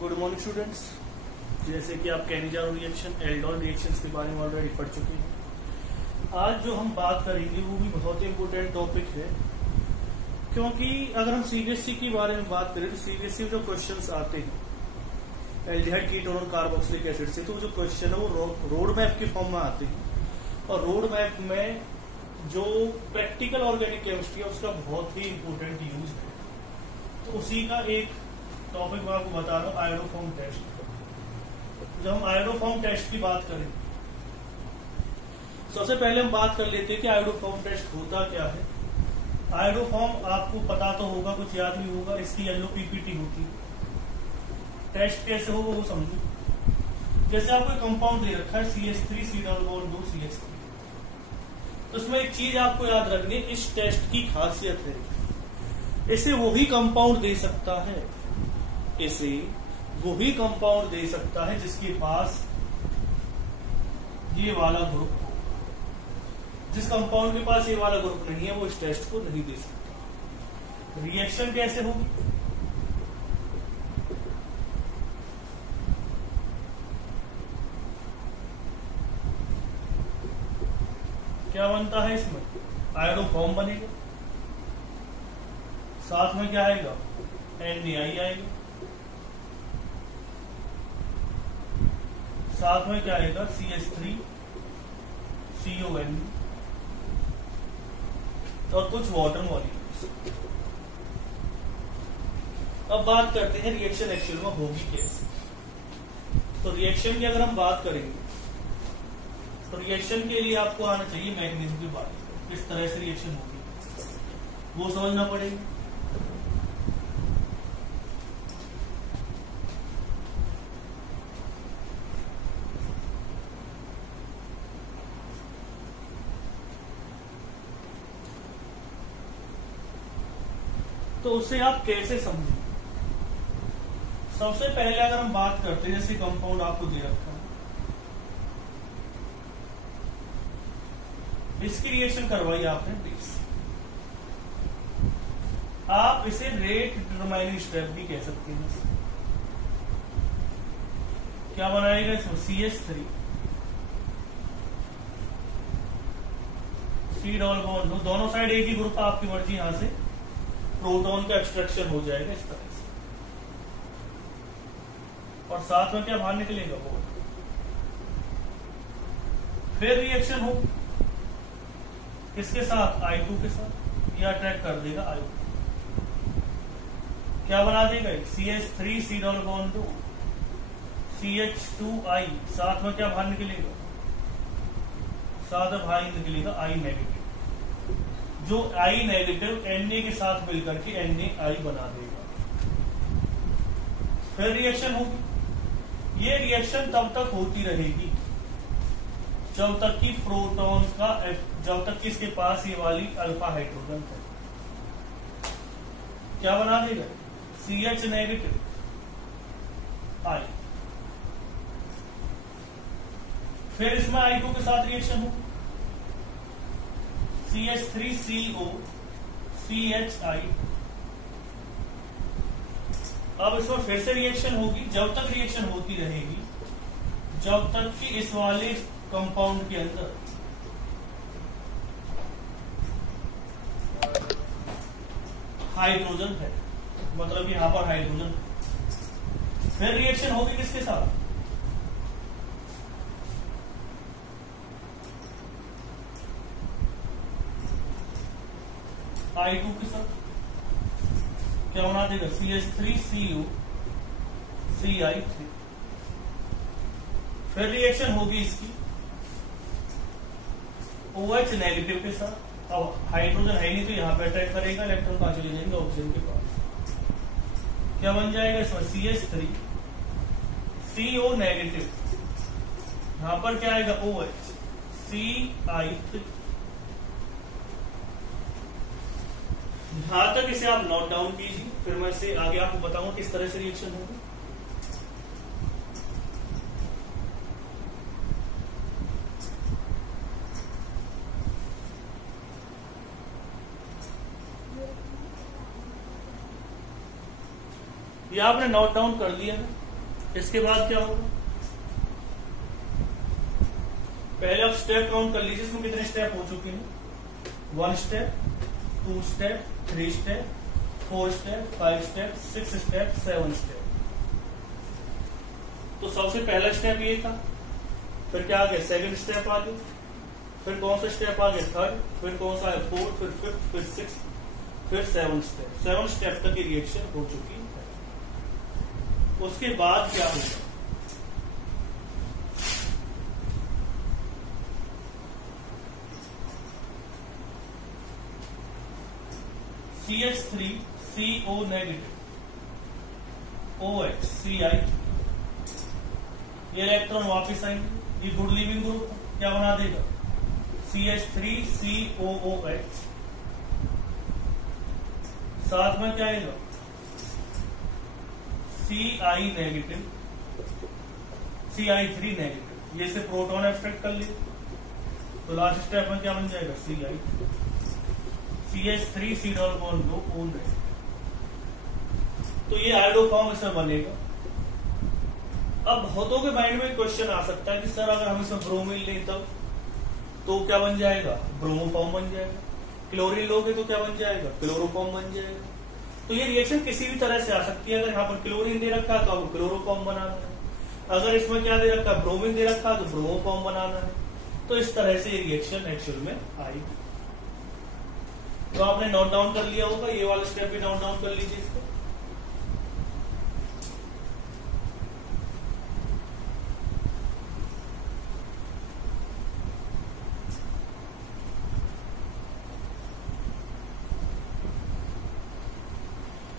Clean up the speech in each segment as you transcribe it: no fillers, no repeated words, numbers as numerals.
Good morning students. जैसे कि आप कैनिजारो रिएक्शन, एल्डोल रिएक्शंस के बारे में ऑलरेडी पढ़ चुके हैं। आज जो हम बात करेंगे वो भी बहुत ही इम्पोर्टेंट टॉपिक है, क्योंकि अगर हम सीबीएसई के बारे में बात करें तो सीबीएसई में जो क्वेश्चंस आते हैं एल्डिहाइड कीटोन और कार्बोक्सिलिक एसिड से, तो जो क्वेश्चन है वो रोड मैप के फॉर्म में आते हैं। और रोड मैप में जो प्रैक्टिकल ऑर्गेनिक केमिस्ट्री है उसका बहुत ही इम्पोर्टेंट यूज है। तो उसी का एक टॉपिक मैं आपको बता रहा हूँ, आयोडोफॉर्म टेस्ट। जब हम आयोडोफॉर्म टेस्ट की बात करें, सबसे पहले हम बात कर लेते हैं कि आयोडोफॉर्म टेस्ट होता क्या है। आयोडोफॉर्म आपको पता तो होगा, कुछ याद भी होगा, इसकी येलो पीपीटी होती है। टेस्ट कैसे होगा वो समझो। जैसे आपको कंपाउंड दे रखा है CH3 C+2 CH3, तो इसमें एक चीज आपको याद रखनी है, इस टेस्ट की खासियत है इसे वही कंपाउंड दे सकता है, इसे वही कंपाउंड दे सकता है जिसके पास ये वाला ग्रुप हो। जिस कंपाउंड के पास ये वाला ग्रुप नहीं है वो इस टेस्ट को नहीं दे सकता। रिएक्शन कैसे होगी? क्या बनता है इसमें? आयोडोफॉर्म बनेगा, साथ में क्या आएगा? NaI आएगा, साथ में क्या आएगा? CH3 CON और कुछ वाटर मॉलिक्यूल्स। अब बात करते हैं रिएक्शन एक्चुअल में होगी कैसे। तो रिएक्शन की अगर हम बात करेंगे तो रिएक्शन के लिए आपको आना चाहिए मैकेनिज्म की बात, किस तरह से रिएक्शन होगी वो समझना पड़ेगा। तो उसे आप कैसे समझें? सबसे पहले अगर हम बात करते हैं, जैसे कंपाउंड आपको दे रखा है, इसकी रिएक्शन करवाई आपने 20। आप इसे रेट डिटरमाइनिंग स्टेप भी कह सकते हैं। क्या बनाएगा इसमें? CH3 C+2, दोनों साइड एक ही ग्रुप, आपकी मर्जी, यहां से प्रोटॉन का एक्सट्रैक्शन हो जाएगा इस तरह से, और साथ में क्या बाहर निकलेगा वो। फिर रिएक्शन हो किसके साथ? I2 के साथ। यह अट्रैक्ट कर देगा I2, क्या बना देगा? CH3 C+2 CH2I, साथ में क्या बाहर निकलेगा? साथ में बाहर निकलेगा I नेगेटिव, जो I नेगेटिव Na के साथ मिलकर के NaI बना देगा। फिर रिएक्शन होगी। ये रिएक्शन तब तक होती रहेगी जब तक कि प्रोटॉन का, जब तक कि इसके पास ये वाली अल्फा हाइड्रोजन है। क्या बना देगा? CH negative I। फिर इसमें I2 के साथ रिएक्शन होगी, CH3CO CHI। अब इसमें फिर से रिएक्शन होगी, जब तक रिएक्शन होती रहेगी जब तक कि इस वाले कंपाउंड के अंदर हाइड्रोजन है, मतलब यहां पर हाइड्रोजन है। फिर रिएक्शन होगी किसके साथ? I2 के साथ। क्या बना देगा? CH3CO CI3। फिर रिएक्शन होगी इसकी OH नेगेटिव के साथ। अब हाइड्रोजन है नहीं तो यहां पे अटैक करेगा, इलेक्ट्रॉन कहां चले जाएंगे? ऑक्सीजन के पास। क्या बन जाएगा इसमें? CH3 CO नेगेटिव, यहां पर क्या आएगा? OH CI3। यहां तक इसे आप नोट डाउन कीजिए, फिर मैं इसे आगे आपको बताऊंगा किस तरह से रिएक्शन होगा। ये आपने नोट डाउन कर लिया है। इसके बाद क्या होगा, पहले आप स्टेप काउंट कर लीजिए, इसमें कितने स्टेप हो चुके हैं, 1 step, 2 step, 3 step, 4 step, 5 step, 6 step, 7 step. तो सबसे पहला स्टेप ये था, फिर क्या आ गया, सेकंड स्टेप आ गया, फिर कौन सा स्टेप आ गया, थर्ड, फिर कौन सा है, फोर्थ, फिर फिफ्थ, फिर सिक्स, फिर 7 स्टेप। 7 स्टेप तक की रिएक्शन हो चुकी है। उसके बाद क्या होगा, CH3 CO negative OH Ci, ये इलेक्ट्रॉन वापस आएंगे, ये गुड लिविंग ग्रुप क्या बना देगा, CH3 COOH, साथ में क्या आएगा, Ci नेगेटिव, Ci3 नेगेटिव, ये से प्रोटॉन एब्स्ट्रैक्ट कर लिए, तो लास्ट स्टेप में क्या बन जाएगा, Ci, CH3 C double bond 2 O negative. तो ये आयोडो फॉर्म इसमें बनेगा। अब बहुतों के माइंड में क्वेश्चन आ सकता है कि सर अगर हम इसमें ब्रोमीन लें तब तो क्या बन जाएगा, ब्रोमोफॉर्म बन जाएगा, क्लोरीन लोगे तो क्या बन जाएगा, क्लोरोफॉर्म बन जाएगा। तो ये रिएक्शन किसी भी तरह से आ सकती है। अगर यहाँ पर क्लोरीन दे रखा है तो आपको क्लोरोफॉर्म बनाना है, अगर इसमें क्या दे रखा है, ब्रोमीन दे रखा है तो ब्रोमोफॉर्म बनाना है। तो इस तरह से ये रिएक्शन एक्चुअल में आएगी। तो आपने नोट डाउन कर लिया होगा, ये वाला स्टेप भी नोट डाउन कर लीजिए इसको।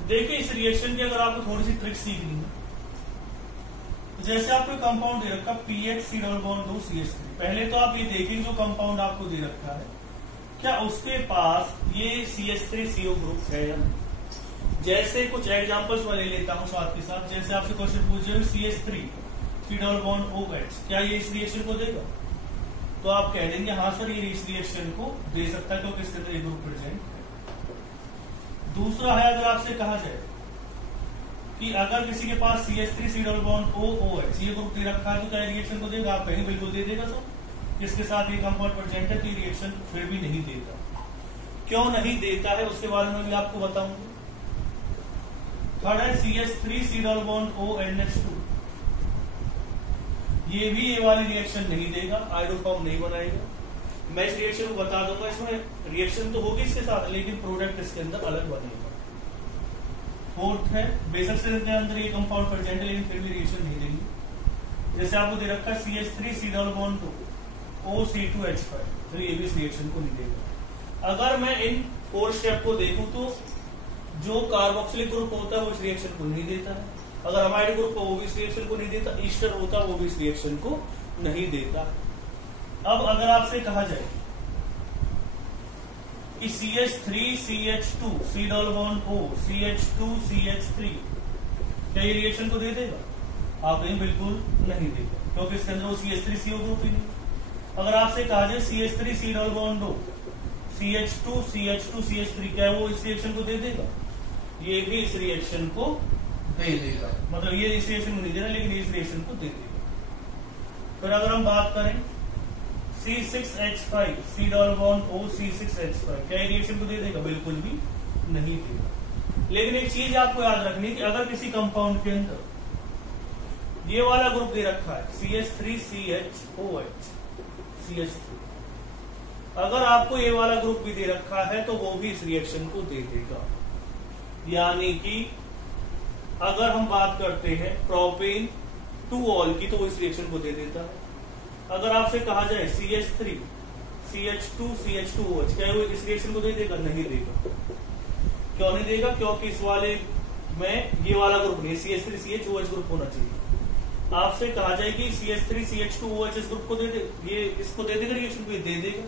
देखिए इस रिएक्शन की अगर आपको थोड़ी सी ट्रिक सीखनी है, जैसे आपको कंपाउंड दे रखा PH C double bond 2 CH3, पहले तो आप ये देखिए जो कंपाउंड आपको दे रखा है क्या उसके पास ये CH3 CO ग्रुप है या नहीं। जैसे कुछ एग्जांपल्स मैं ले लेता हूं साथ के साथ, जैसे आपसे क्वेश्चन पूछे CH3 C double bond OH, क्या ये इस रिएक्शन को देगा, तो आप कह देंगे हाँ सर ये इस रिएक्शन को दे सकता है क्योंकि इसके अंदर ये ग्रुप प्रेजेंट है। दूसरा है, अगर आपसे कहा जाए कि अगर किसी के पास CH3 C double bond OH ये ग्रुप दे रखा है तो क्या रिएक्शन को देगा, आप कहेंगे बिल्कुल दे देगा सर, इसके साथ ये कंपाउंड प्रेजेंट है तो ये रिएक्शन फिर भी नहीं देता। क्यों नहीं देता है उसके बारे में भी आपको बताऊंगा। थर्ड है CH3 C double bond ONH2, ये भी ये वाली रिएक्शन नहीं देगा, आयोडोफॉर्म नहीं बनाएगा। मैं इस रिएक्शन को बता दूंगा, इसमें रिएक्शन तो होगी इसके साथ लेकिन प्रोडक्ट इसके अंदर अलग बनेगा। फोर्थ है, बेशक से के अंदर ये कंपाउंड प्रेजेंट है लेकिन फिर भी रिएक्शन नहीं देंगे। जैसे आपको दे रखा है CH3 C double bond 2 OC2H5, तो ये भी इस रिएक्शन को नहीं देगा। अगर मैं इन 4 स्टेप को देखूं तो जो कार्बोक्सिलिक ग्रुप होता है वो इस रिएक्शन को नहीं देता है, अगर अमाइड ग्रुप हो वो भी इस रिएक्शन को नहीं देता, ईस्टर होता है वो भी इस रिएक्शन को नहीं देता। अब अगर आपसे कहा जाए कि CH3 CH2 C double bond O CH2 CH3, क्या ये रिएक्शन को दे देगा, आप कहीं बिल्कुल नहीं देगा क्योंकि इसके अंदर वो CH3 CO ग्रुप ही नहीं। अगर आपसे कहा जाए CH3 C double bond O CH2 CH2 CH3, क्या वो इस रिएक्शन को दे देगा, ये भी इस रिएक्शन को दे देगा। मतलब ये इस रिएक्शन को नहीं दे रहा लेकिन इस रिएक्शन को दे देगा। फिर अगर हम बात करें C6H5 C double bond O C6H5, क्या रिएक्शन को दे देगा, बिल्कुल भी नहीं देगा। लेकिन एक चीज आपको याद रखनी है कि अगर किसी कंपाउंड के अंदर ये वाला ग्रुप दे रखा है CH3CHOH CH3, अगर आपको ये वाला ग्रुप भी दे रखा है तो वो भी इस रिएक्शन को दे देगा। यानी कि अगर हम बात करते हैं प्रोपेन 2 ऑल की तो वो इस रिएक्शन को दे देता है। अगर आपसे कहा जाए CH3 CH2 CH2OH, क्या वो इस रिएक्शन को दे देगा, नहीं देगा। क्यों नहीं देगा, क्योंकि इस वाले में ये वाला ग्रुप नहीं, CH3 CHOH ग्रुप होना चाहिए। आपसे कहा जाए कि CH3 CH2OH इस ग्रुप को दे दे, ये इसको दे देगा रिएक्शन को, दे देगा।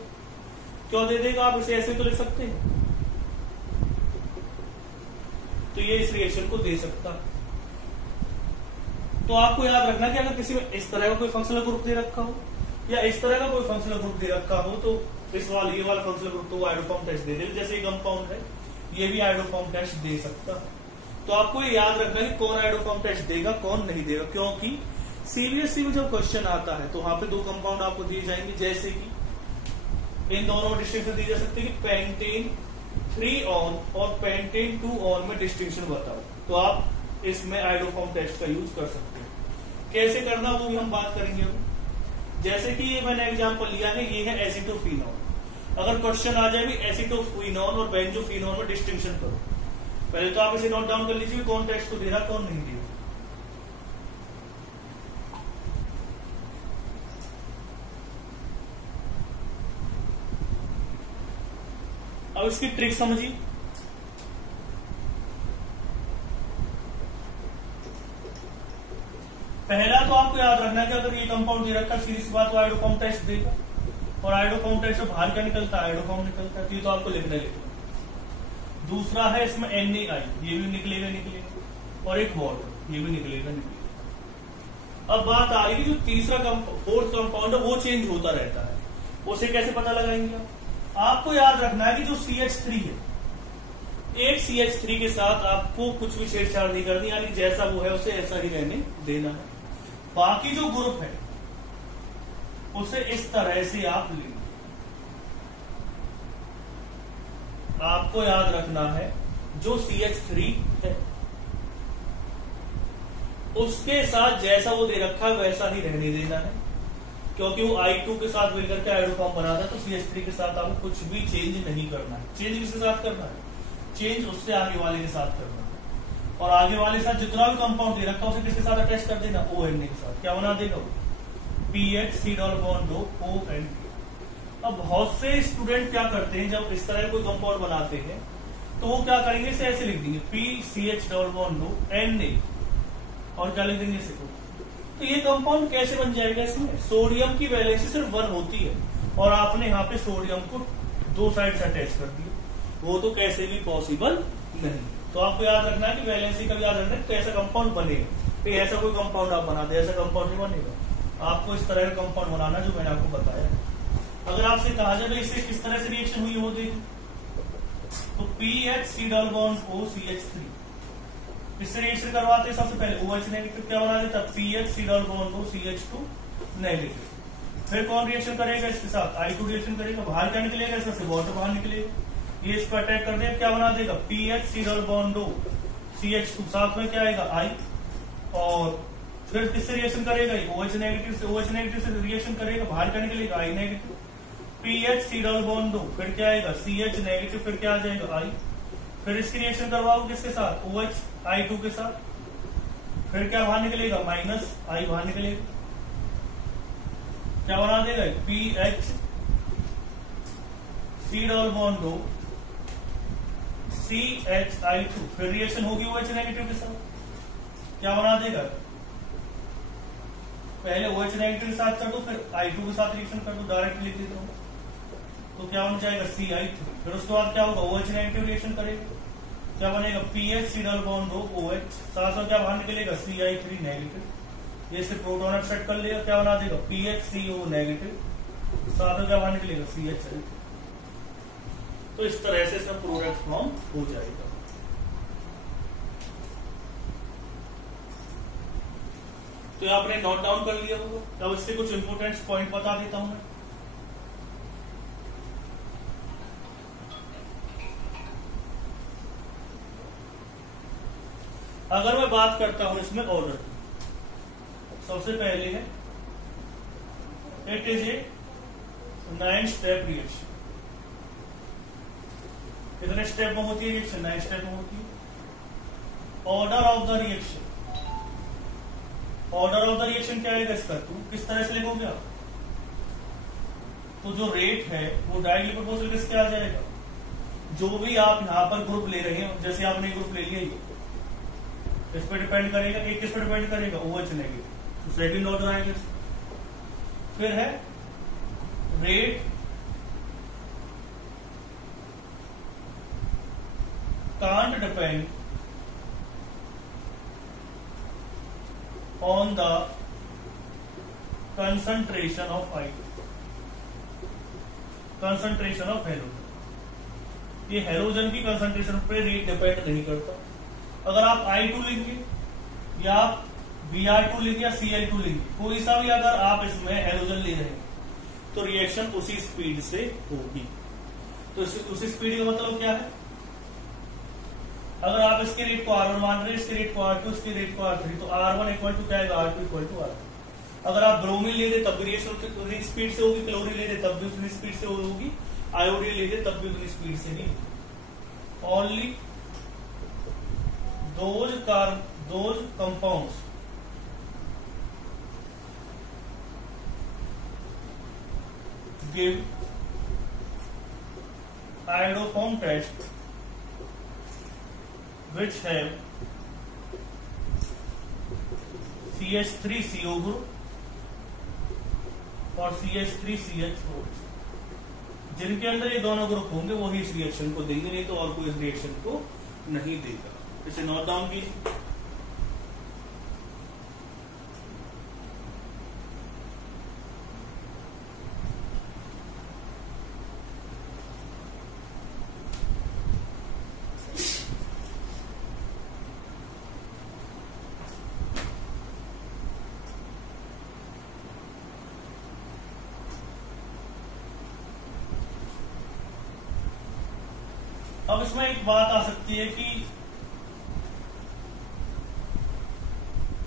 क्यों दे देगा, आप इसे ऐसे तो लिख सकते हैं, तो ये इस रिएक्शन को दे सकता। तो आपको याद रखना कि अगर किसी में इस तरह का कोई फंक्शनल ग्रुप दे रखा हो या इस तरह का कोई फंक्शनल ग्रुप दे रखा हो तो इस वाला ये वाला फंक्शनल ग्रुप तो वो आयोडोफॉर्म टेस्ट दे देगा। जैसे ये कंपाउंड है ये भी आयोडोफॉर्म टेस्ट दे सकता है। तो आपको ये याद रखना है कि कौन आइडोफॉर्म टेस्ट देगा कौन नहीं देगा, क्योंकि सीबीएसई में जब क्वेश्चन आता है तो वहां पे 2 कंपाउंड आपको दिए जाएंगे, जैसे कि इन दोनों में डिस्टिंक्शन दी जा सकती है कि पेंटेन 3 ऑन और पेंटेन 2 ऑन में डिस्टिंक्शन बताओ, तो आप इसमें आइडोफॉर्म टेस्ट का यूज कर सकते हैं। कैसे करना वो भी हम बात करेंगे अभी। जैसे कि ये मैंने एग्जांपल लिया है, ये है एसिटोफिनॉल। अगर क्वेश्चन आ जाए भी एसिटोफिनॉल और बेंजोफिनॉल में डिस्टिंक्शन करो, पहले तो आप इसे नोट डाउन कर लीजिए कौन टेस्ट को दे रहा कौन नहीं दे रहा। अब इसकी ट्रिक समझिए। पहला तो आपको याद रखना है कि अगर ये कंपाउंड दे रखा है सीरीज के बाद तो आइडोफॉर्म टेस्ट देगा, और आइडोफॉर्म टेस्ट जो बाहर क्या निकलता है आइडोफॉर्म निकलता है, तो ये तो आपको लिखना लिखना। दूसरा है इसमें NaI, ये भी निकलेगा, और एक वाटर, ये भी निकलेगा। अब बात आ रही है जो तीसरा फोर्थ कंपाउंड है वो चेंज होता रहता है, उसे कैसे पता लगाएंगे आपको याद रखना है कि जो CH3 है, एक CH3 के साथ आपको कुछ भी छेड़छाड़ नहीं करनी, यानी जैसा वो है उसे ऐसा ही रहने देना है। बाकी जो ग्रुप है उसे इस तरह से आप लेंगे। आपको याद रखना है जो CH3 है उसके साथ जैसा वो दे रखा है वैसा ही रहने देना है, क्योंकि वो I2 के साथ मिलकर के आइडोफॉर्म बनाता है, तो CH3 के साथ आपको कुछ भी चेंज नहीं करना है। चेंज किसके साथ करना है? चेंज उससे आगे वाले के साथ करना है, और आगे वाले के साथ जितना भी कंपाउंड दे रखा है उसे किसके साथ अटैच कर देना? ONA के साथ। क्या बना देगा वो? PHC double bond ON। अब बहुत से स्टूडेंट क्या करते हैं, जब इस तरह कोई कंपाउंड बनाते हैं तो वो क्या करेंगे, इसे ऐसे लिख देंगे PCH डबल बॉन्ड NA, और क्या लिख देंगे इसे। तो ये कंपाउंड कैसे बन जाएगा? इसमें सोडियम की वैलेंसी सिर्फ 1 होती है और आपने यहाँ पे सोडियम को 2 साइड से अटैच कर दिया, वो तो कैसे भी पॉसिबल नहीं। तो आपको याद रखना है कि वैलेंसी का भी याद रखना है, तो ऐसा कंपाउंड बनेगा। ऐसा कोई कंपाउंड आप बना दे, ऐसा कंपाउंड नहीं बनेगा। आपको इस तरह का कंपाउंड बनाना जो मैंने आपको बताया। अगर आपसे कहा जाए इससे किस तरह से रिएक्शन हुई वो देखिए, तो PHC डबल बॉन्ड OCH3 इससे रिएक्शन करवाते हैं। सबसे पहले OH नेगेटिव क्या बना देता? PHC double bond CH2 negative. फिर कौन रिएक्शन करेगा इसके साथ? I2 रिएक्शन करेगा। बाहर क्या निकलेगा? इसमें से वाटर बाहर निकलेगा। ये इसको अटैक कर देगा, क्या बना देगा? PHC डबल बॉन्ड CH2, साथ में क्या आएगा? I, और फिर किससे रिएक्शन करेगा? OH नेगेटिव से। OH नेगेटिव से रिएक्शन करेगा, बाहर क्या निकलेगा? I negative. PHC double bond फिर क्या आएगा? CH नेगेटिव, फिर क्या आ जाएगा? I। फिर इसकी रिएक्शन करवाओ किसके साथ? OH I2 के साथ। फिर क्या बाहर निकलेगा? माइनस I बाहर निकलेगा। क्या बना देगा? PHC double bond CHI2। फिर रिएक्शन होगी OH नेगेटिव के साथ, क्या बना देगा? पहले OH नेगेटिव के साथ कर दो, फिर I2 के साथ रिएक्शन कर दो, डायरेक्ट लिख देता हूं, तो क्या बन जाएगा? CI3। फिर उसके बाद क्या होगा? OH नेगेटिव रिएक्शन करेगा, क्या बनेगा? PHC डबल बॉन्ड OH, साथ में क्या बाहर निकलेगा? CI3 negative. ये से प्रोटोन अपसेट कर लेगा, क्या बना देगा? PHCO नेगेटिव, साथ में क्या बाहर निकलेगा? CHI। तो इस तरह से इसका प्रोडक्ट फॉर्म हो जाएगा। तो आपने नोट डाउन कर लिया होगा। अब इसके कुछ इंपोर्टेंट पॉइंट बता देता हूं मैं। अगर मैं बात करता हूं इसमें ऑर्डर, सबसे पहले है it is a 9 step reaction. कितने स्टेप में होती है रिएक्शन? 9 स्टेप में होती है। Order of the reaction, order of the reaction क्या आएगा इसका? तो किस तरह से लिखोगे आप? तो जो रेट है वो डायरेक्टली प्रोपोर्शनल किसके आ जाएगा? जो भी आप यहां पर ग्रुप ले रहे हैं, जैसे आपने ग्रुप ले लिया, इस पर डिपेंड करेगा। एक किस पर डिपेंड करेगा? OH नेगेटिव, तो सेकंड ऑर्डर आएगा। फिर है rate can't depend on the concentration of I2, concentration of halogen. ये हेलोजन की कंसंट्रेशन पे रेट डिपेंड नहीं करता, अगर आप I2 लेंगे या आप Br2 लेंगे या Cl2 लेंगे, कोई सा भी अगर आप इसमें हैलोजन ले रहे हैं तो रिएक्शन उसी स्पीड से होगी। तो उसी स्पीड का मतलब क्या है, अगर आप इसके रेट को R1 मान रहे हैं, इसके रेट को R2, इसके रेट को R3, तो R1 इक्वल टू क्या है, R2 इक्वल टू R3। अगर आप ब्रोमीन ले दे तब भी रिएक्शन उतनी स्पीड से होगी, क्लोरीन ले दे तब भी उतनी स्पीड से होगी, आयोडीन ले दे तब भी उतनी स्पीड से नहीं होगी। Only those compounds give iodoform test which have CH3CO group और CH3CH4, जिनके अंदर ये दोनों ग्रुप होंगे वही इस रिएक्शन को देंगे, नहीं तो और कोई इस रिएक्शन को नहीं देगा। इसे नोट डाउन कीजिए। अब इसमें एक बात आ सकती है कि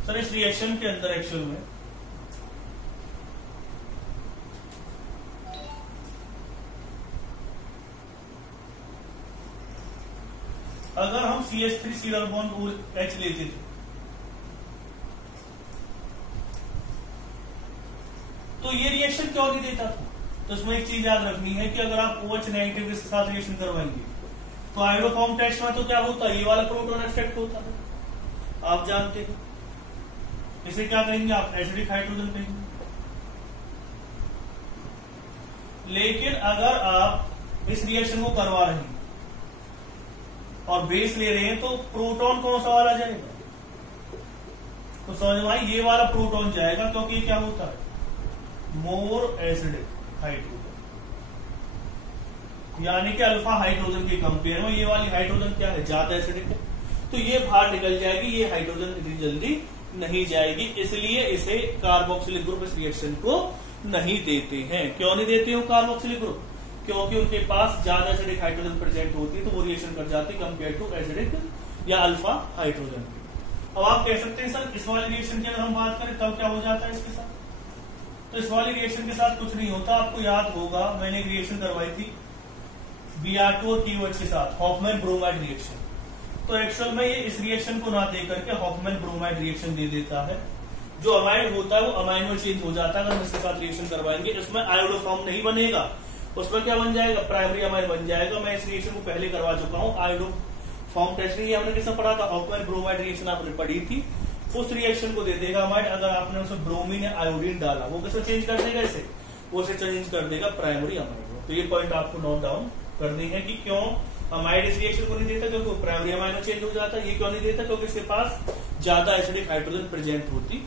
सर इस रिएक्शन के अंदर एक्चुअल में अगर हम CH3 C बॉन्ड OH लेते थे तो ये रिएक्शन क्यों नहीं देता था। तो इसमें एक चीज याद रखनी है कि अगर आप OH नेगेटिव के साथ रिएक्शन करवाएंगे तो आयोडोफॉर्म टेस्ट में तो क्या होता है, ये वाला प्रोटॉन इफेक्ट होता है, आप जानते हैं। इसे क्या कहेंगे आप, एसिडिक हाइड्रोजन कहेंगे। लेकिन अगर आप इस रिएक्शन को करवा रहे हैं और बेस ले रहे हैं तो प्रोटॉन कौन सा वाला जाएगा, तो समझ में आई, ये वाला प्रोटॉन जाएगा, क्योंकि ये क्या होता है, मोर एसिडिक हाइड्रोजन, यानी कि अल्फा हाइड्रोजन के कंपेयर में ये वाली हाइड्रोजन क्या है, ज्यादा एसिडिक है, तो ये बाहर निकल जाएगी, ये हाइड्रोजन इतनी जल्दी नहीं जाएगी, इसलिए इसे कार्बोक्सिलिक ग्रुप इस रिएक्शन को नहीं देते हैं। क्यों नहीं देते हो कार्बोक्सिलिक ग्रुप, क्योंकि उनके पास ज्यादा एसिडिक हाइड्रोजन प्रेजेंट होती है, तो वो रिएक्शन कर जाती है कंपेयर टू एसिडिक या अल्फा हाइड्रोजन। अब आप कह सकते हैं सर इस वाली रिएक्शन की अगर हम बात करें तब क्या हो जाता है इसके साथ, तो इस वाली रिएक्शन के साथ कुछ नहीं होता। आपको याद होगा मैंने एक रिएक्शन करवाई थी Br2 और KOH के साथ, हॉफमैन ब्रोमाइड रिएक्शन। तो एक्चुअल में ये इस रिएक्शन को ना दे करके हॉफमैन ब्रोमाइड रिएक्शन दे देता है। जो अमाइन होता है वो अमाइन में चेंज हो जाता है अगर हम इसके साथ रिएक्शन करवाएंगे। इसमें आयोडोफॉर्म नहीं बनेगा, उसमें क्या बन जाएगा, प्राइमरी अमाइन बन जाएगा। मैं इस रिएक्शन को पहले करवा चुका हूँ, आयोडोफॉर्म टेस्ट नहीं, हमने किसमें पढ़ा था, हॉफमैन ब्रोमाइड रिएक्शन आपने पढ़ी थी। उस रिएक्शन को दे देगा अमाइन, अगर आपने उसमें ब्रोमीन या आयोडीन डाला वो कैसे चेंज कर देगा, इसे वो इसे चेंज कर देगा प्राइमरी अमाइन। तो ये पॉइंट आपको नोट डाउन करनी है कि क्यों अमाइड इस रिएक्शन को नहीं देता, क्योंकि प्राइमरी अमाइन में चेंज हो जाता है। ये क्यों नहीं देता, क्योंकि इसके पास ज्यादा एसिडिक हाइड्रोजन प्रेजेंट होती है।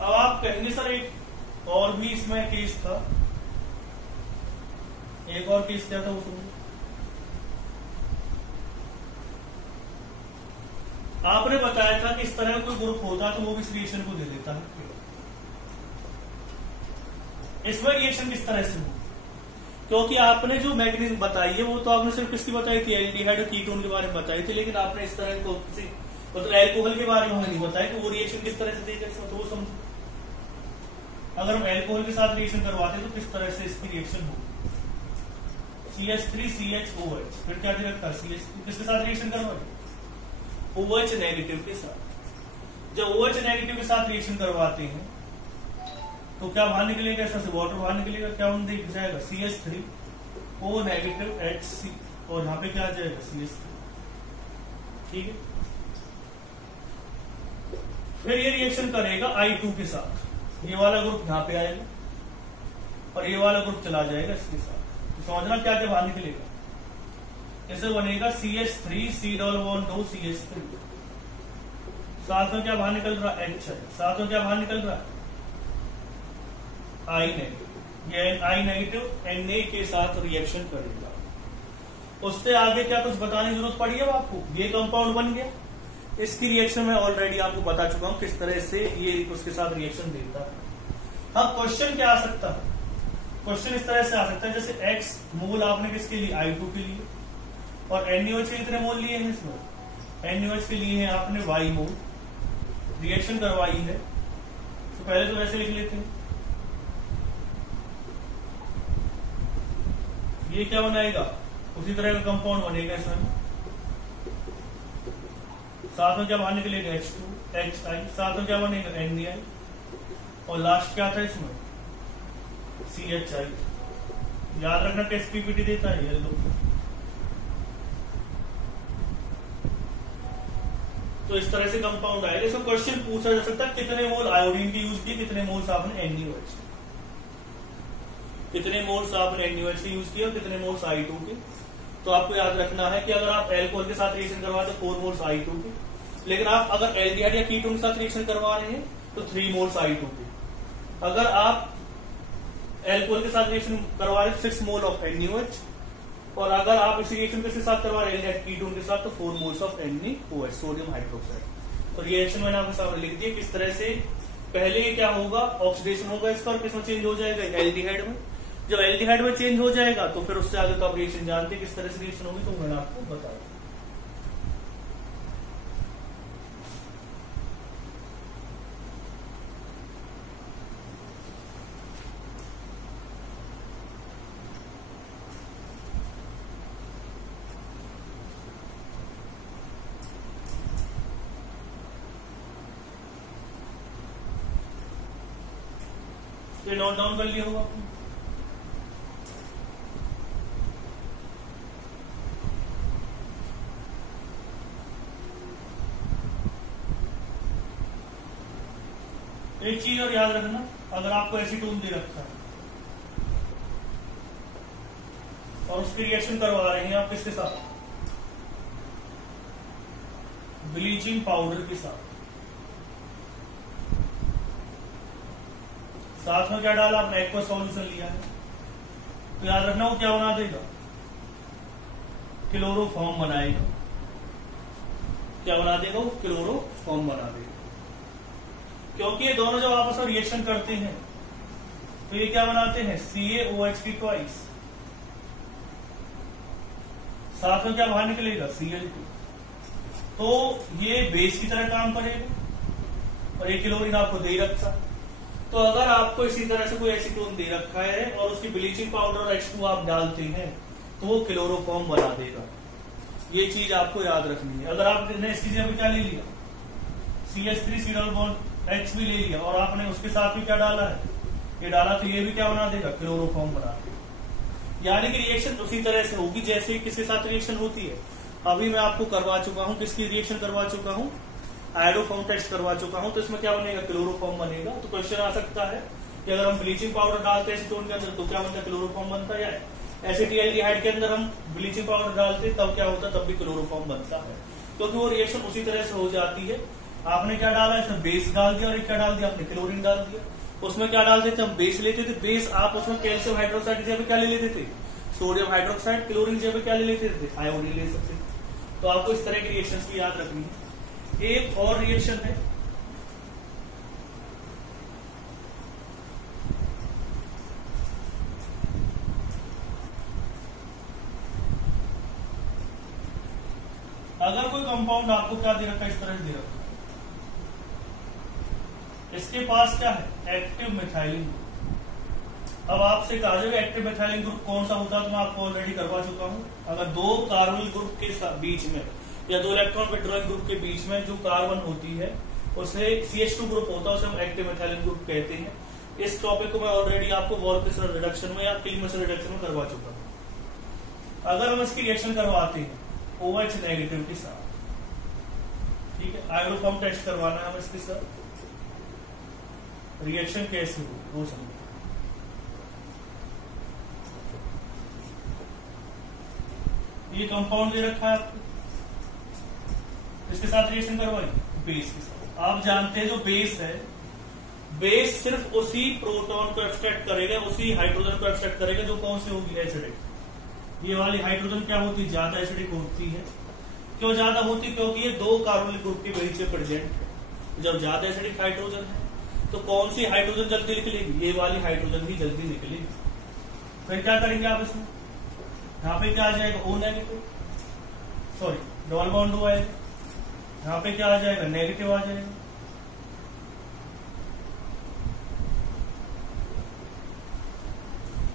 अब आप कहेंगे सर एक और भी इसमें केस था, एक और केस क्या था वो समझो। आपने बताया था कि इस तरह का कोई ग्रुप होता है तो वो भी इस रिएक्शन को दे देता है। इसमें रिएक्शन किस तरह से हो, क्योंकि आपने जो मैकेनिज्म बताई है वो तो आपने सिर्फ किसकी बताई थी, एल्डिहाइड और कीटोन के बारे में बताई थी, लेकिन आपने इस तरह को मतलब एल्कोहल के बारे में हमें नहीं बताया कि वो रिएक्शन किस तरह से देगा, तो वो समझो। अगर हम एल्कोहल के साथ रिएक्शन करवाते हैं तो किस तरह से इसकी रिएक्शन होगी, CH3CHOH, फिर क्या दे रखा है, CH3 किसके साथ रिएक्शन करवाए, OH नेगेटिव के साथ। जब OH नेगेटिव के साथ रिएक्शन करवाते हैं तो क्या बाहर निकलेगा, इसमें से वाटर बाहर निकलेगा, क्या दिख जाएगा, CH3O नेगेटिव HC, और यहाँ पे क्या आ जाएगा, CH3। ठीक है, फिर ये रिएक्शन करेगा I2 के साथ, ये वाला ग्रुप यहाँ पे आएगा और ये वाला ग्रुप चला जाएगा इसके साथ। तो समझना क्या क्या बाहर निकलेगा, इसे बनेगा CH3 C+2 CH3, साथ में क्या बाहर निकल रहा है, H है, साथ में क्या बाहर निकल रहा है, I नेगेटिव। ये I नेगेटिव Na के साथ रिएक्शन करेगा। उससे आगे क्या कुछ बताने की जरूरत पड़ी है आपको? ये कंपाउंड बन गया, इसकी रिएक्शन मैं ऑलरेडी आपको बता चुका हूं किस तरह से ये उसके साथ रिएक्शन देता है। अब क्वेश्चन क्या आ सकता है? क्वेश्चन इस तरह से आ सकता है जैसे X मोल आपने किसके लिए? I2 के लिए, और NaOH के कितने मोल लिए हैं इसमें? NaOH के लिए हैं आपने Y मोल, रिएक्शन करवाई है। तो पहले तो वैसे लिख लेते हैं, ये क्या बनाएगा? उसी तरह का कंपाउंड बनेगा इसमें, साथ में क्या बाहर निकलेगा? H2 HI, साथ में क्या बनेगा? NaI, और लास्ट क्या था इसमें? CHI। याद रखना किस पीपीटी देता है? येलो। तो इस तरह से कंपाउंड आएगा। इसमें क्वेश्चन पूछा जा सकता है कितने मोल आयोडीन के यूज किए, कितने मोल्स आपने NaOH, कितने मोल्स आपने NaOH के यूज किए और कितने मोल्स I2 के। तो आपको याद रखना है कि अगर आप एल्कोहल के साथ रिएक्शन करवा तो 4 मोल्स I2 के, लेकिन आप अगर एल्डिहाइड या कीटोन के साथ रिएक्शन करवा रहे हैं तो 3 मोल्स I2 के। अगर आप एल्कोहल के साथ रिएक्शन करवा रहे हैं 6 मोल ऑफ NaOH, और अगर आप इस रिएक्शन के साथ करवा रहे हैं कीटोन के साथ तो 4 moles of NaOH, sodium hydroxide. तो रिएक्शन मैंने आपके सामने लिख दिया किस तरह से। पहले क्या होगा? ऑक्सीडेशन होगा इसका, और किसमें चेंज हो जाएगा? एल्डिहाइड में। जब एल्डिहाइड में चेंज हो जाएगा तो फिर उससे आगे तो आप रिएक्शन जानते हैं किस तरह से रिएक्शन होगी, तो मैंने आपको बताया। ये नोट डाउन कर लिया होगा आपने। एक चीज और याद रखना, अगर आपको एसीटोन दे रखा है और उसकी रिएक्शन करवा रहे हैं आप किसके साथ? ब्लीचिंग पाउडर के साथ। साथ में क्या डाला आपने? एक्वा सॉल्यूशन लिया है, तो याद रखना वो क्या बना देगा? क्लोरोफॉर्म बनाएगा। क्या बना देगा? वो क्लोरोफॉर्म बना देगा। क्योंकि ये दोनों जब आपस में रिएक्शन करते हैं तो ये क्या बनाते हैं? CaOH की ट्वाइस, साथ में क्या बाहर निकलेगा? Cl2। तो ये बेस की तरह काम करेगा, और ये क्लोरीन आपको दे रखा है। तो अगर आपको इसी तरह से कोई एसीटोन दे रखा है और उसकी ब्लीचिंग पाउडर और H2 आप डालते हैं तो वो क्लोरोफॉर्म बना देगा। ये चीज आपको याद रखनी है। अगर आपने इसकी जगह क्या ले लिया? CH3 सिंगल बॉन्ड H भी ले लिया, और आपने उसके साथ भी क्या डाला है? ये डाला, तो ये भी क्या बना देगा? क्लोरोफॉर्म बना देगा। यानी कि रिएक्शन उसी तरह से होगी जैसे किसके साथ रिएक्शन होती है। अभी मैं आपको करवा चुका हूं, किसकी रिएक्शन करवा चुका हूं? आयोडोफॉर्म टेस्ट करवा चुका हूं। तो इसमें क्या बनेगा? क्लोरोफॉर्म बनेगा। तो क्वेश्चन आ सकता है कि अगर हम ब्लीचिंग पाउडर डालते हैं एसीटोन के अंदर तो क्या बनता है? क्लोरोफॉर्म बनता है। या एसिटिल्डिहाइड के अंदर हम ब्लीचिंग पाउडर डालते तब क्या होता है? तब भी क्लोरोफॉर्म बनता है, क्योंकि वो रिएक्शन उसी तरह से हो जाती है। आपने क्या डाला? इसमें बेस डाल दिया, और क्या डाल दिया आपने? क्लोरीन डाल दिया। उसमें क्या डालते थे हम? बेस लेते थे। बेस आप उसमें कैल्शियम हाइड्रोक्साइड की जगह क्या ले लेते थे? Sodium hydroxide. क्लोरीन की जगह क्या ले लेते थे? आयोडीन ले सकते थे। तो आपको इस तरह की रिएक्शन की याद रखनी है। एक और रिएक्शन है, अगर कोई कंपाउंड आपको क्या दे रखा है? इस तरह से दे रखा है, इसके पास क्या है? Active methylene group. अब आपसे कहा जाएगा एक्टिव मिथाइलिन ग्रुप कौन सा होता है, तो मैं आपको ऑलरेडी करवा चुका हूं। अगर दो कार्बन ग्रुप के बीच में या दो इलेक्ट्रॉन विड्रॉइंग ग्रुप के बीच में जो कार्बन होती है उसे CH2 ग्रुप होता है, उसे हम एक्टिव मिथाइलिन ग्रुप कहते हैं। इस टॉपिक को मैं ऑलरेडी आपको वॉल्केशन रिडक्शन में या क्लीमेशन रिडक्शन में करवा चुका हूं। अगर हम इसकी रिएक्शन करवाते हैं OH नेगेटिव के साथ, ठीक है, आयोडोफॉर्म टेस्ट करवाना है हम इसके साथ, रिएक्शन कैसे हो वो समझो। ये कंपाउंड दे रखा है आपको, इसके साथ रिएक्शन करवाइए बेस के साथ। आप जानते हैं जो बेस है बेस सिर्फ उसी प्रोटॉन को एक्सट्रैक्ट करेगा, उसी हाइड्रोजन को एक्सट्रैक्ट करेगा जो कौन सी होगी, एसिडिक। ये वाली हाइड्रोजन क्या होती है, ज्यादा एसिडिक होती है। क्यों ज्यादा होती है, क्योंकि ये 2 कार्बोनिल ग्रुप के बीच में प्रेजेंट है। जब ज्यादा एसिडिक हाइड्रोजन है तो कौन सी हाइड्रोजन जल्दी निकलेगी, ये वाली हाइड्रोजन ही जल्दी निकलेगी। फिर क्या करेंगे आप इसमें, यहाँ पे क्या आ जाएगा, O negative, sorry double bond O आएगा, यहाँ पे क्या आ जाएगा, नेगेटिव आ जाएगा।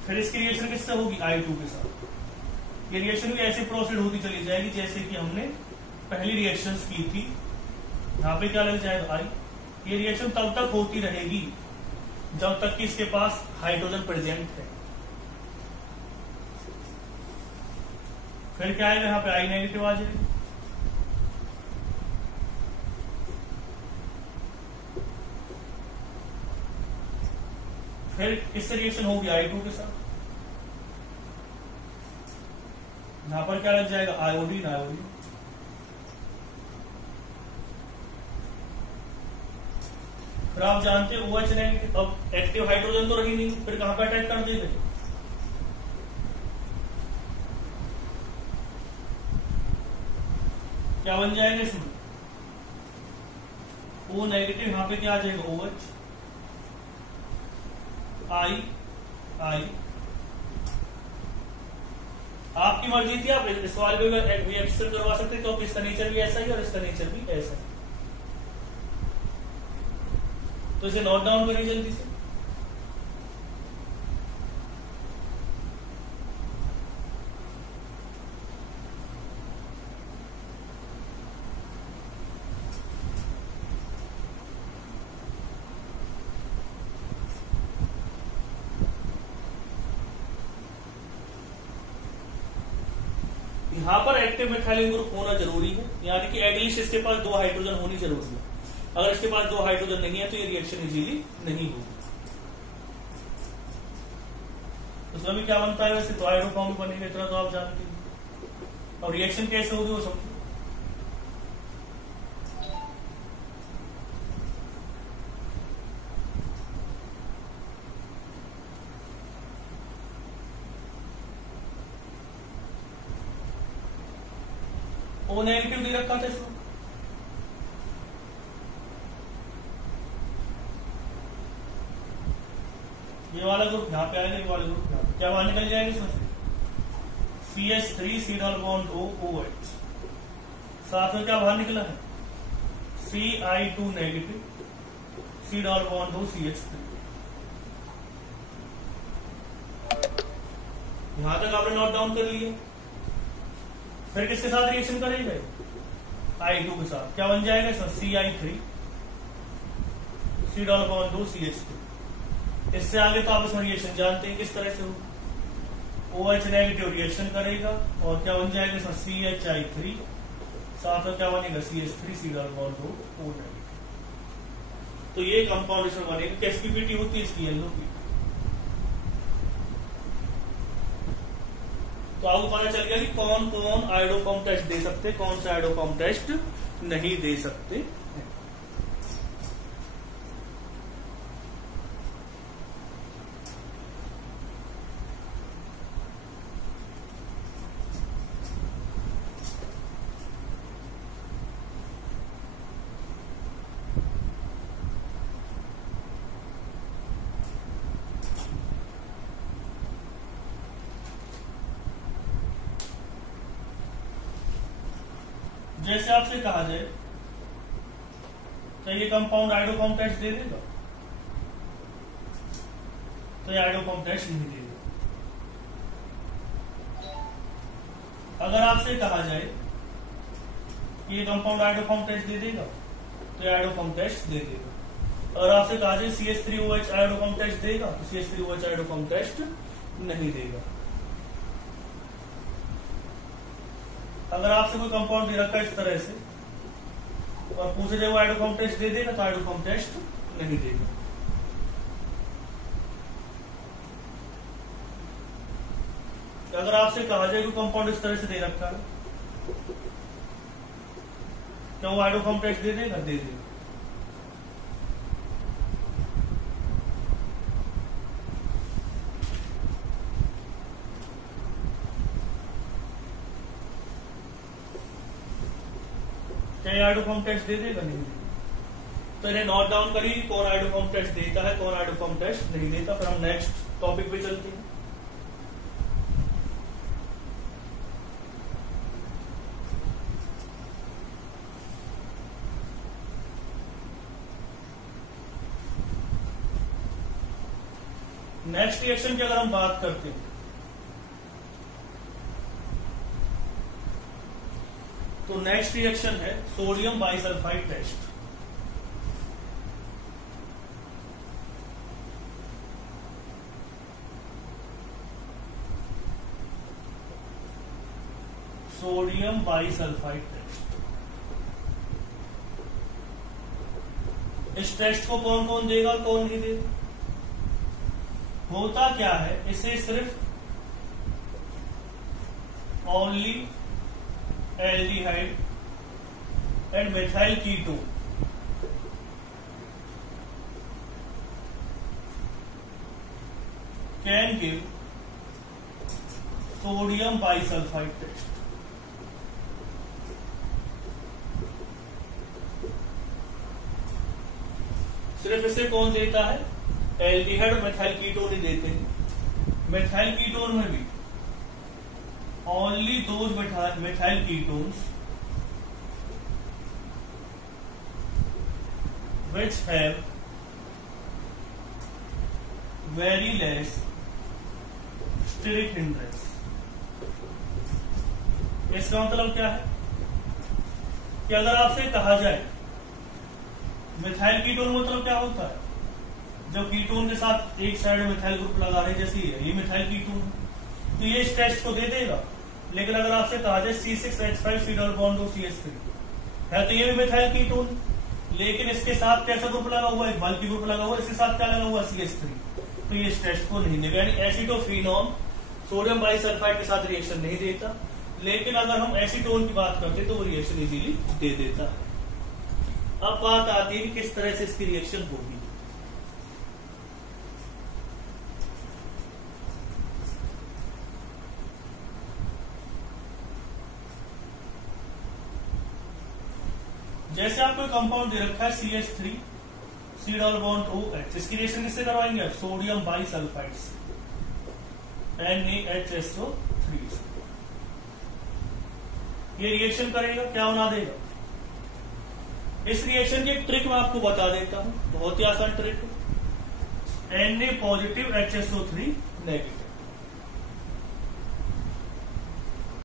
फिर इसकी रिएक्शन किससे होगी, I2 के साथ। ये रिएक्शन भी ऐसे प्रोसीड होती चली जाएगी जैसे कि हमने पहली रिएक्शंस की थी। यहाँ पे क्या लग जाएगा, I। ये रिएक्शन तब तक होती रहेगी जब तक कि इसके पास हाइड्रोजन प्रेजेंट है। फिर क्या आएगा, यहाँ पे I नेगेटिव आ जाएगा। फिर किससे रिएक्शन होगी, I2 के साथ। यहां पर क्या लग जाएगा, आयोडीन। फिर आप जानते हो OH नेगेटिव, अब एक्टिव हाइड्रोजन तो रही नहीं, फिर कहां पर अटैक कर देगा, क्या बन जाएगा इसमें, O नेगेटिव। यहां पे क्या आ जाएगा, OH, I। आपकी मर्जी थी, आप इस वाले में रिएक्शन करवा सकते हैं क्योंकि इसका नेचर भी ऐसा ही और इसका नेचर भी ऐसा है। तो इसे नोट डाउन करिए जल्दी से। यहां पर एक्टिव मिथाइलिन ग्रुप होना जरूरी है, यानी कि एटलीस्ट इसके पास 2 हाइड्रोजन होनी जरूरी है। अगर इसके पास 2 हाइड्रोजन नहीं है तो ये रिएक्शन इजीली नहीं होगी। उसमें भी क्या बनता है, वैसे तो हाइड्रोफॉर्म बनेगा, इतना तो आप जानते हैं। और रिएक्शन कैसे होगी वो समझो। O नेगेटिव दे रखा था इसको, ये वाला ग्रुप यहाँ पे आएगा, ये वाला ग्रुप यहाँ पे, क्या बाहर निकल जाएगा इसमें से, CH3 C double bond O OH। साथ में क्या बाहर निकला है, Ci2 negative C double bond O CH3। यहां तक आपने नोट डाउन कर लिया। फिर किसके साथ रिएक्शन करेंगे, I2 के साथ, क्या बन जाएगा इसमें, Ci3 C double bond O CH2। इससे आगे तो आप इसमें रिएक्शन जानते हैं किस तरह से हो, OH नेगेटिव रिएक्शन करेगा और क्या बन जाएगा इसमें, CHI3, साथ में क्या बनेगा, CH3 C double bond O negative. तो ये कंपाउंड इसमें बनेगा। कैसी पीपीटी होती है इसकी, येलो की। तो आपको पता चल गया कि कौन कौन आयोडोफॉर्म टेस्ट दे सकते, कौन सा आयोडोफॉर्म टेस्ट नहीं दे सकते। जैसे आपसे कहा जाए तो ये कंपाउंड आयोडोफॉर्म टेस्ट दे देगा, तो ये आयोडोफॉर्म टेस्ट नहीं देगा। अगर आपसे कहा जाए कि ये कंपाउंड आयोडोफॉर्म टेस्ट दे देगा, तो ये आयोडोफॉर्म टेस्ट दे देगा। अगर आपसे कहा जाए CH3OH आयोडोफॉर्म टेस्ट देगा, तो CH3OH आयोडोफॉर्म टेस्ट नहीं देगा। अगर आपसे कोई कंपाउंड दे रखा है इस तरह से और पूछे जाए वो आयोडोफॉर्म टेस्ट दे देगा, तो आयोडोफॉर्म टेस्ट नहीं देगा। अगर आपसे कहा जाए कि कंपाउंड इस तरह से दे रखा है, क्या वो आयोडोफॉर्म टेस्ट दे देगा, दे देगा। क्या आयोडोफॉर्म टेस्ट दे देगा? नहीं देगा। तो इन्हें नोट डाउन करिए कौन आयोडोफॉर्म टेस्ट देता है, कौन आयोडोफॉर्म टेस्ट नहीं देता। फिर हम नेक्स्ट टॉपिक पे चलते हैं। नेक्स्ट रिएक्शन की अगर हम बात करते हैं तो नेक्स्ट रिएक्शन है sodium bisulphide test. Sodium bisulphide test. इस टेस्ट को कौन कौन देगा, कौन नहीं देगा? होता क्या है, इसे सिर्फ only aldehyde and methyl ketone can give sodium bisulphide test. सिर्फ इसे कौन देता है? एल्डिहाइड और मेथाइल कीटोन ही देते हैं। मेथाइल कीटोन में भी only those methyl ketones which have very less steric hindrance। इसका मतलब क्या है कि अगर आपसे कहा जाए मिथाइल कीटोन मतलब क्या होता है, जब कीटोन के साथ एक साइड में मिथाइल ग्रुप लगा रहे, जैसे ये मिथाइल कीटोन है, तो ये इस टेस्ट को दे देगा। लेकिन अगर आपसे कहा जाए C6H5 C डबल बॉन्ड और CH3 है, तो ये भी मिथाइल कीटोन, लेकिन इसके साथ कैसा ग्रुप लगा हुआ है? बल्कि ग्रुप लगा हुआ है। इसके साथ क्या लगा हुआ है? CH3। तो ये इस टेस्ट को नहीं देगा। यानी एसीटोफिनॉल सोडियम बाइसल्फाइड के साथ रिएक्शन नहीं देता, लेकिन अगर हम एसीटोन की बात करते तो वो रिएक्शन इजीली दे देता है। अब बात आती है किस तरह से इसकी रिएक्शन होगी। जैसे आपको कंपाउंड दे रखा है CH3 C double bond OH, इसकी रिएक्शन किससे करवाएंगे आप? सोडियम बाइसल्फाइड से NaHSO3 से। ये रिएक्शन करेगा, क्या बना देगा? इस रिएक्शन की ट्रिक मैं आपको बता देता हूं, बहुत ही आसान trick. Na positive HSO3 negative.